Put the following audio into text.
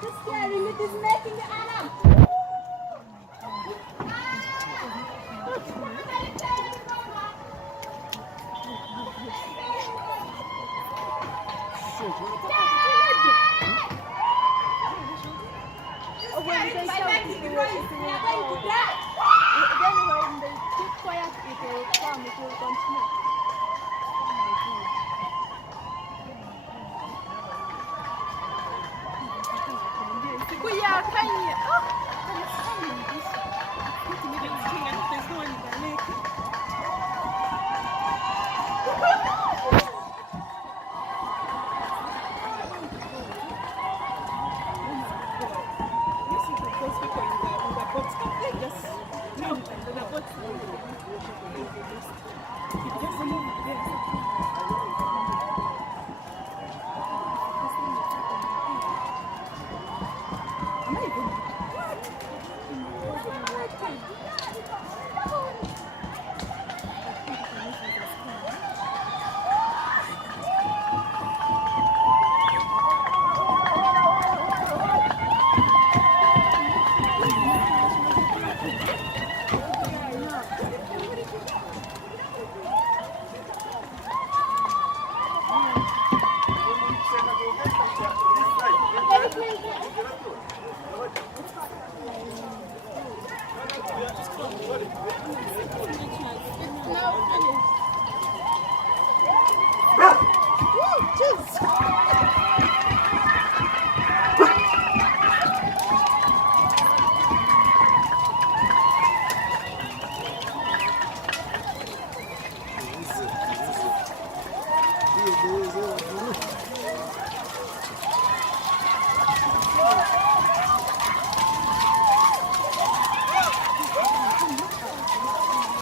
What is scaring? It is making the alarm. When they shout, it will go. Then when they keep quiet, it will come, it will continue. We are tiny. Oh,